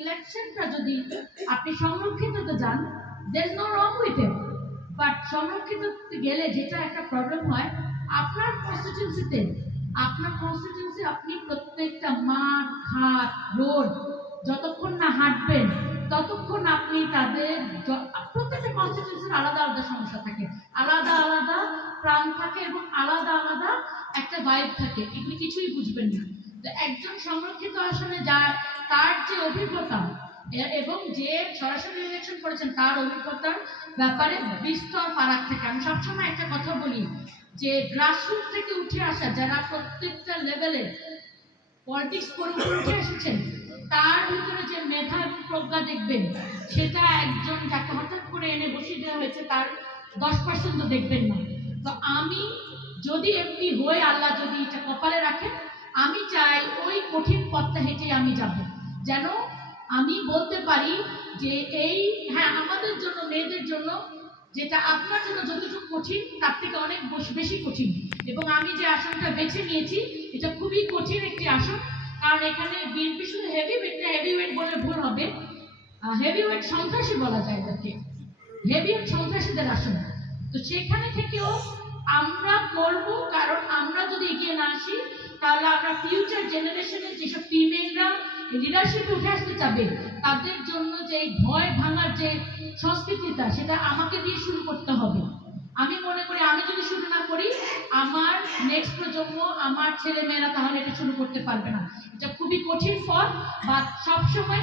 ইলেকশনটা যদি আপনি সংরক্ষিততে যান, there is no wrong with it, but সংরক্ষিততে গেলে যেটা একটা প্রবলেম হয়, আপনার কনস্টিটিউন্সি আপনি প্রত্যেকটা মাঠ ঘাট রোড যতক্ষণ না হাঁটবেন ততক্ষণ আপনি তাদের প্রত্যেকটা কনস্টিটিউন্সির আলাদা আলাদা সমস্যা থাকে, আলাদা আলাদা প্রাণ থাকে এবং আলাদা আলাদা একটা ভাইব থাকে, এগুলি কিছুই বুঝবেন না। তো একজন সংরক্ষিত আসনে যার তার যে অভিজ্ঞতা এবং যে সরাসরি ইলেকশন করেছেন তার অভিজ্ঞতার ব্যাপারে বিস্তর ফারাক থাকে। আমি সবসময় একটা কথা বলি যে গ্রাসরুট থেকে উঠে আসা যারা প্রত্যেকটা লেভেলে পলিটিক্স করে উঠে এসেছেন তার ভিতরে যে মেধা এবং প্রজ্ঞা দেখবেন সেটা একজন যাকে হঠাৎ করে এনে বসিয়ে দেওয়া হয়েছে তার 10% দেখবেন না। তো আমি যদি এমপি হই, আল্লাহ যদি এটা কপালে রাখেন, আমি চাই ওই কঠিন পথটা হেঁটে আমি যাব, যেন আমি বলতে পারি যে এই হ্যাঁ আমাদের জন্য মেয়েদের জন্য যেটা আপনার জন্য যতটুকু কঠিন তার থেকে অনেক বেশি কঠিন, এবং আমি যে আসনটা বেছে নিয়েছি এটা খুবই কঠিন একটি আসন, কারণ এখানে বিএনপি শুধু হেভিওয়েট বলে ভুল হবে, হেভিওয়েট সন্ত্রাসী বলা যায় তাকে, হেভিওয়েট সন্ত্রাসীদের আসন। তো সেখানে থেকেও আমরা করব, কারণ আমরা যদি এগিয়ে না আসি তাহলে আমরা ফিউচার জেনারেশনের যেসব ফিমেলরা লিডারশিপে উঠে আসতে চাবে তাদের জন্য যে ভয় ভাঙার যে সংস্কৃতিটা সেটা আমাকে দিয়ে শুরু করতে হবে। আমি মনে করি আমি যদি শুরু না করি আমার নেক্সট প্রজন্ম, আমার ছেলে মেয়েরা তাহলে এটা শুরু করতে পারবে না। এটা খুবই কঠিন পথ, বা সবসময়